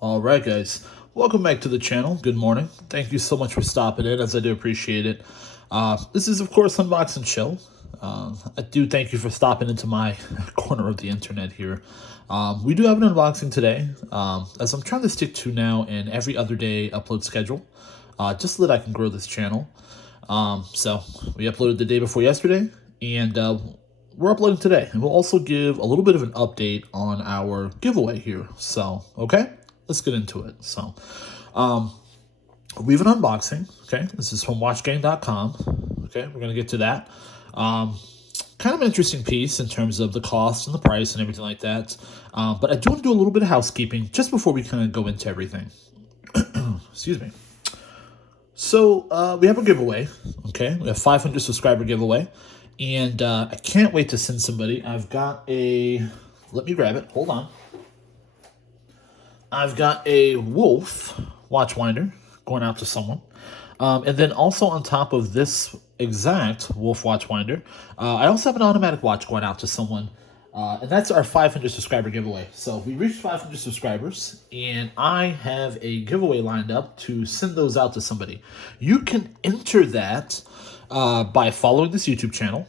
Alright guys, welcome back to the channel. Good morning. Thank you so much for stopping in, as I do appreciate it. This is of course Unbox and Chill. I do thank you for stopping into my corner of the internet here. We do have an unboxing today, as I'm trying to stick to now an every other day upload schedule, just so that I can grow this channel. So we uploaded the day before yesterday, and we're uploading today. And we'll also give a little bit of an update on our giveaway here. So, okay, let's get into it. So, we have an unboxing, okay? This is from watchgang.com, okay? We're going to get to that. Kind of an interesting piece in terms of the cost and the price and everything like that. But I do want to do a little bit of housekeeping just before we kind of go into everything. Excuse me. So, we have a giveaway, okay? We have 500 subscriber giveaway. And I can't wait to send somebody. I've got a... Let me grab it. Hold on. I've got a Wolf watch winder going out to someone. And then also on top of this exact Wolf watch winder, I also have an automatic watch going out to someone. And that's our 500 subscriber giveaway. So we reached 500 subscribers, and I have a giveaway lined up to send those out to somebody. You can enter that by following this YouTube channel.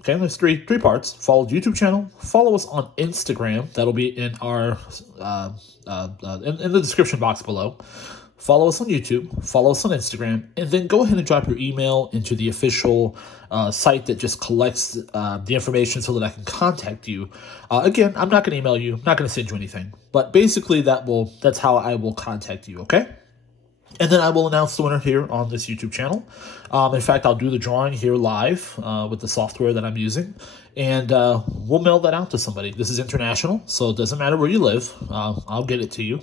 Okay, there's three parts. Follow the YouTube channel. Follow us on Instagram. That'll be in our in the description box below. Follow us on YouTube. Follow us on Instagram, and then go ahead and drop your email into the official site that just collects the information so that I can contact you. Again, I'm not going to email you. I'm not going to send you anything, but basically that's how I will contact you. Okay. And then I will announce the winner here on this YouTube channel. In fact, I'll do the drawing here live with the software that I'm using. And we'll mail that out to somebody. This is international, so it doesn't matter where you live. I'll get it to you.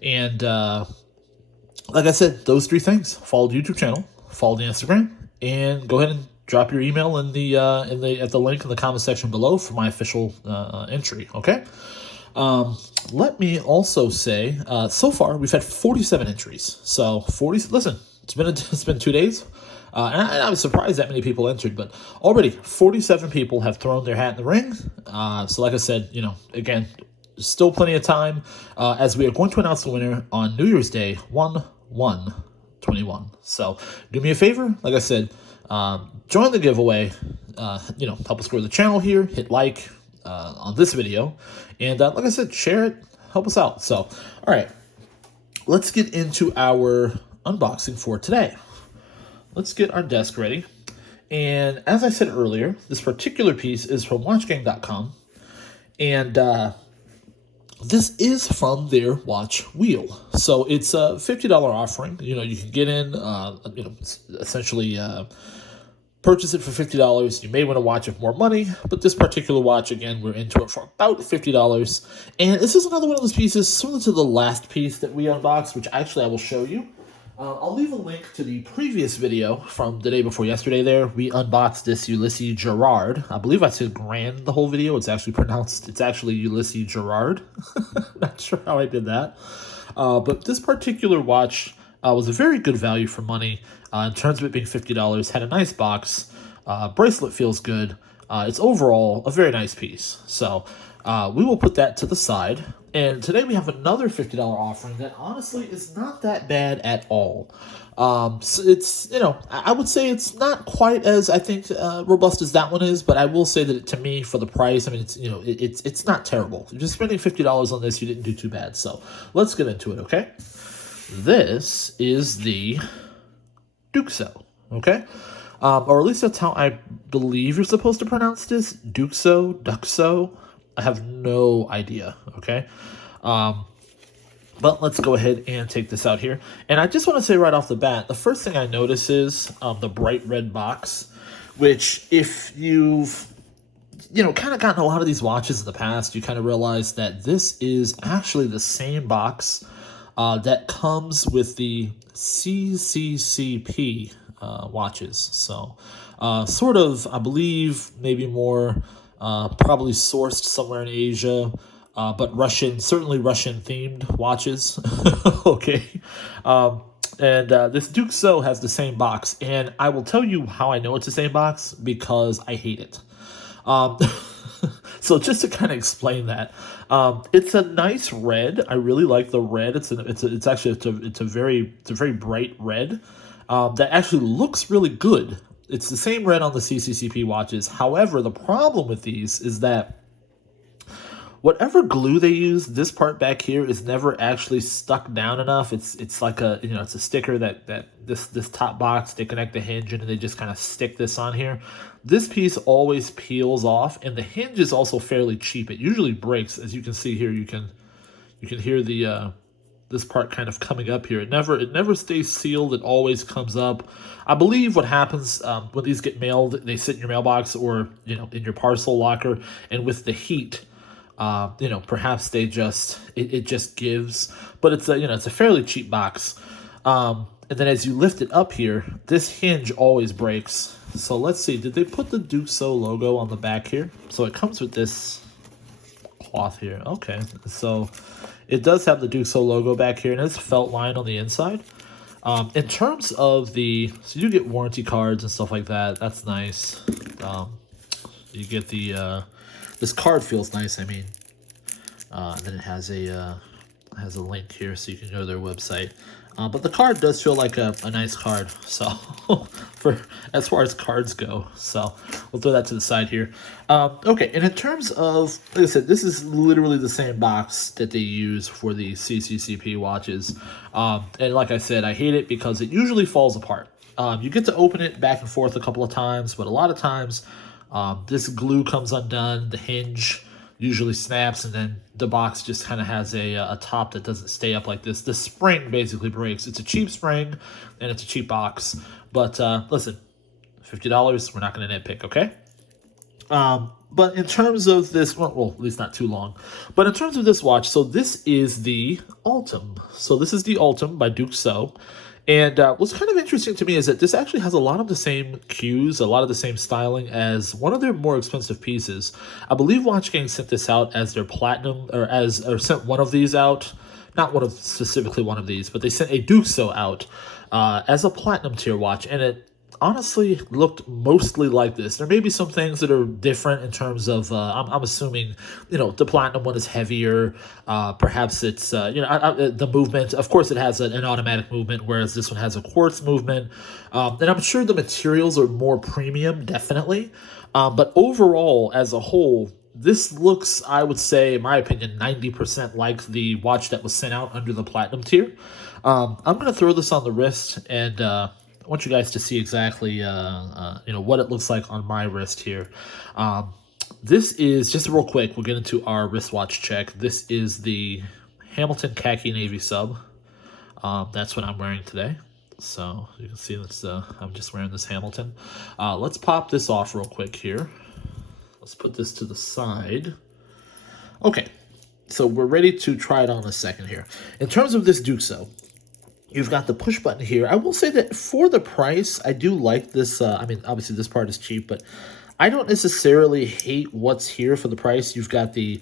And like I said, those three things. Follow the YouTube channel, follow the Instagram, and go ahead and drop your email at the link in the comment section below for my official entry, okay? Let me also say, so far we've had 47 entries. So listen, it's been 2 days. And I was surprised that many people entered, but already 47 people have thrown their hat in the ring. So like I said, again, still plenty of time, as we are going to announce the winner on New Year's Day, 1/1/21. So do me a favor, like I said, join the giveaway, help us grow the channel here, hit like, on this video, and like I said, share it, help us out. So, all right, let's get into our unboxing for today. Let's get our desk ready. And as I said earlier, this particular piece is from watchgang.com, and this is from their watch wheel. So it's a $50 offering. You can get in, essentially purchase it for $50. You may want to watch it for more money, but this particular watch, again, we're into it for about $50. And this is another one of those pieces similar to the last piece that we unboxed, which actually I will show you. I'll leave a link to the previous video from the day before yesterday there. We unboxed this Ulysses Gerard. I believe I said Grand the whole video. It's actually Ulysses Gerard. Not sure how I did that. But this particular watch was a very good value for money in terms of it being $50. Had a nice box. Bracelet feels good. It's overall a very nice piece. So we will put that to the side. And today we have another $50 offering that honestly is not that bad at all. So it's, I would say it's not quite as, I think, robust as that one is, but I will say that to me, for the price, I mean, it's not terrible. Just spending $50 on this, you didn't do too bad. So let's get into it, okay? This is the Duxo, okay? Or at least that's how I believe you're supposed to pronounce this. Duxo. I have no idea, okay? But let's go ahead and take this out here. And I just want to say right off the bat, the first thing I notice is the bright red box, which if you've, kind of gotten a lot of these watches in the past, you kind of realize that this is actually the same box that comes with the CCCP watches. So sort of, I believe, maybe more probably sourced somewhere in Asia, but certainly Russian themed watches. Okay. And this Duke So has the same box, and I will tell you how I know it's the same box, because I hate it. Um, so just to kind of explain that, it's a nice red. I really like the red. It's a very bright red that actually looks really good. It's the same red on the CCCP watches. However, the problem with these is that whatever glue they use, this part back here is never actually stuck down enough. It's like a, it's a sticker that this top box, they connect the hinge and they just kind of stick this on here. This piece always peels off, and the hinge is also fairly cheap. It usually breaks, as you can see here. You can hear the this part kind of coming up here. It never stays sealed. It always comes up. I believe what happens when these get mailed, they sit in your mailbox or in your parcel locker, and with the heat, perhaps they just it just gives. But it's a fairly cheap box. And then as you lift it up here, this hinge always breaks. So let's see, did they put the Duke So logo on the back here? So it comes with this cloth here. Okay, so it does have the Duke So logo back here, and it's felt line on the inside. In terms of so you get warranty cards and stuff like that. That's nice. You get this card feels nice. I mean, and then it has a link here so you can go to their website. But the card does feel like a nice card. So for as far as cards go, so we'll throw that to the side here. Okay, and in terms of, like I said, this is literally the same box that they use for the CCCP watches. And like I said, I hate it because it usually falls apart. You get to open it back and forth a couple of times, but a lot of times this glue comes undone, the hinge usually snaps, and then the box just kind of has a top that doesn't stay up like this. The spring basically breaks. It's a cheap spring, and it's a cheap box. But listen, $50, we're not going to nitpick, okay? But in terms of this, well, at least not too long. But in terms of this watch, so this is the Ultim. So this is the Ultim by Duke So. And what's kind of interesting to me is that this actually has a lot of the same cues, a lot of the same styling as one of their more expensive pieces. I believe Watch Gang sent this out as their platinum, or sent one of these out. Not specifically one of these, but they sent a Duke So out as a platinum tier watch, and it honestly looked mostly like this. There may be some things that are different in terms of, I'm assuming, the platinum one is heavier. Perhaps it's, the movement. Of course, it has an automatic movement, whereas this one has a quartz movement. And I'm sure the materials are more premium, definitely. But overall, as a whole, this looks, I would say, in my opinion, 90% like the watch that was sent out under the platinum tier. I'm going to throw this on the wrist, and I want you guys to see exactly what it looks like on my wrist here. This is, just real quick, we'll get into our wristwatch check. This is the Hamilton Khaki Navy Sub. That's what I'm wearing today. So you can see that's I'm just wearing this Hamilton. Let's pop this off real quick here. Let's put this to the side. Okay, so we're ready to try it on a second here. In terms of this Duke So, you've got the push button here. I will say that for the price, I do like this. I mean, obviously this part is cheap, but I don't necessarily hate what's here for the price. You've got the,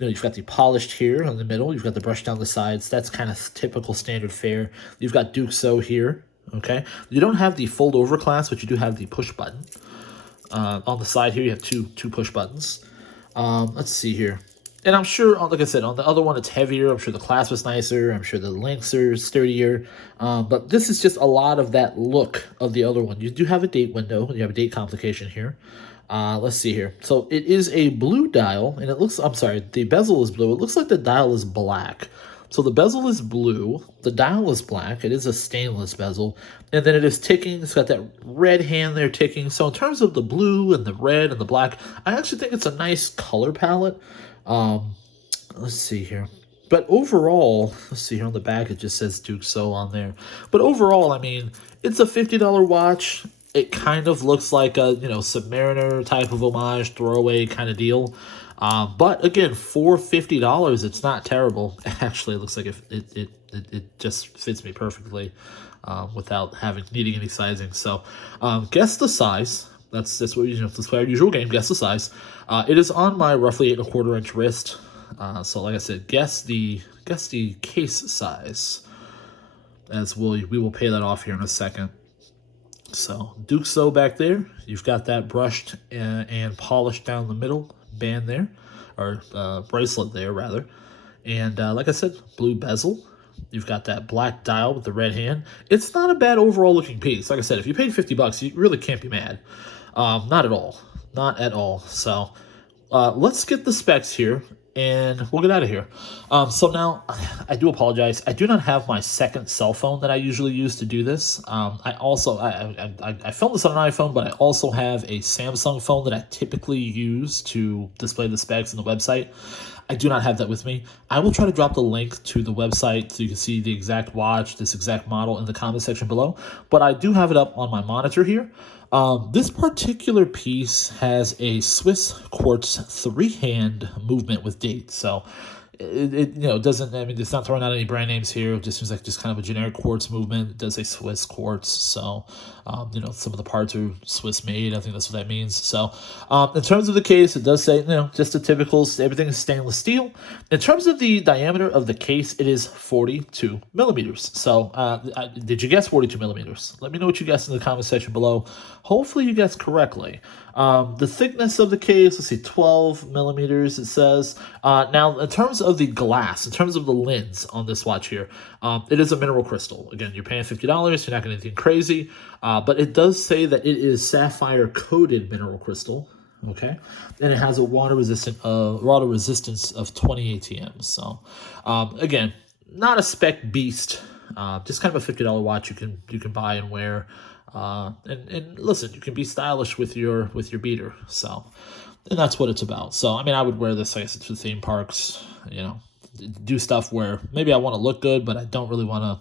you've got the polished here in the middle. You've got the brush down the sides. That's kind of typical standard fare. You've got Duke So here. Okay, you don't have the fold over clasp, but you do have the push button. On the side here, you have two push buttons. Let's see here. And I'm sure, like I said, on the other one, it's heavier. I'm sure the clasp is nicer. I'm sure the links are sturdier. But this is just a lot of that look of the other one. You do have a date window. You have a date complication here. Let's see here. So it is a blue dial, and it looks, I'm sorry, the bezel is blue. It looks like the dial is black. So the bezel is blue, the dial is black, it is a stainless bezel, and then it is ticking. It's got that red hand there ticking. So in terms of the blue and the red and the black, I actually think it's a nice color palette. Let's see here. But overall, let's see here on the back, it just says Duke So on there. But overall, I mean, it's a $50 watch. It kind of looks like a, Submariner type of homage, throwaway kind of deal. But again, for $50, it's not terrible. Actually, it looks like it just fits me perfectly without needing any sizing. So, guess the size. That's what that's our usual game. Guess the size. It is on my roughly 8¼ inch wrist. So, like I said, guess the case size. as we will pay that off here in a second. So Duke So back there, you've got that brushed and polished down the middle band there, or bracelet there rather. And like I said, blue bezel. You've got that black dial with the red hand. It's not a bad overall looking piece. Like I said, if you paid $50, you really can't be mad. Not at all. Not at all. So let's get the specs here, and we'll get out of here. So now, I do apologize. I do not have my second cell phone that I usually use to do this. I also, I filmed this on an iPhone, but I also have a Samsung phone that I typically use to display the specs on the website. I do not have that with me. I will try to drop the link to the website so you can see the exact watch, this exact model in the comment section below. But I do have it up on my monitor here. This particular piece has a Swiss quartz 3-hand movement with date. So it doesn't, I mean, it's not throwing out any brand names here. It just seems like just kind of a generic quartz movement. It does say Swiss quartz. So, some of the parts are Swiss made. I think that's what that means. So, in terms of the case, it does say, just a typical, everything is stainless steel. In terms of the diameter of the case, it is 42 millimeters. So, did you guess 42 millimeters? Let me know what you guessed in the comment section below. Hopefully you guessed correctly. The thickness of the case, let's see, 12 millimeters, it says. Now, in terms of the glass, in terms of the lens on this watch here, it is a mineral crystal. Again, you're paying $50. You're not getting anything crazy. But it does say that it is sapphire-coated mineral crystal. Okay, and it has a water resistance of 20 ATM. So, again, not a spec beast. Just kind of a $50 watch you can buy and wear. And listen, you can be stylish with your beater. So, and that's what it's about. So, I mean, I would wear this, I guess, to theme parks. Do stuff where maybe I want to look good, but I don't really want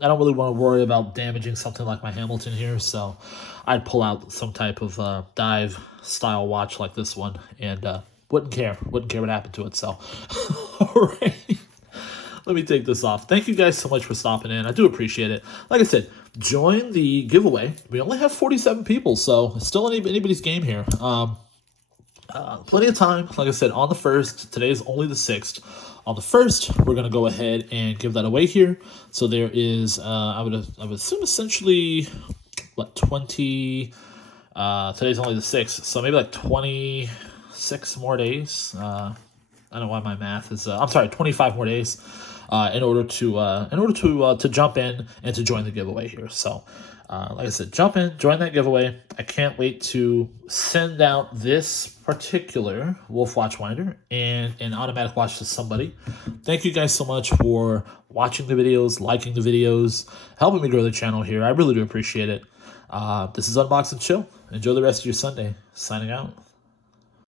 to worry about damaging something like my Hamilton here. So, I'd pull out some type of dive style watch like this one, and wouldn't care what happened to it. So, all right. Let me take this off. Thank you guys so much for stopping in. I do appreciate it. Like I said, join the giveaway. We only have 47 people, so it's still anybody's game here. Plenty of time. Like I said, on the 1st, today's only the 6th. On the 1st, we're going to go ahead and give that away here. So there is, I would assume essentially, 20, today's only the 6th, so maybe like 26 more days. I don't know why my math is, I'm sorry, 25 more days. In order to jump in and to join the giveaway here. So, like I said, jump in, join that giveaway. I can't wait to send out this particular Wolf Watch Winder and an automatic watch to somebody. Thank you guys so much for watching the videos, liking the videos, helping me grow the channel here. I really do appreciate it. This is Unbox and Chill. Enjoy the rest of your Sunday. Signing out.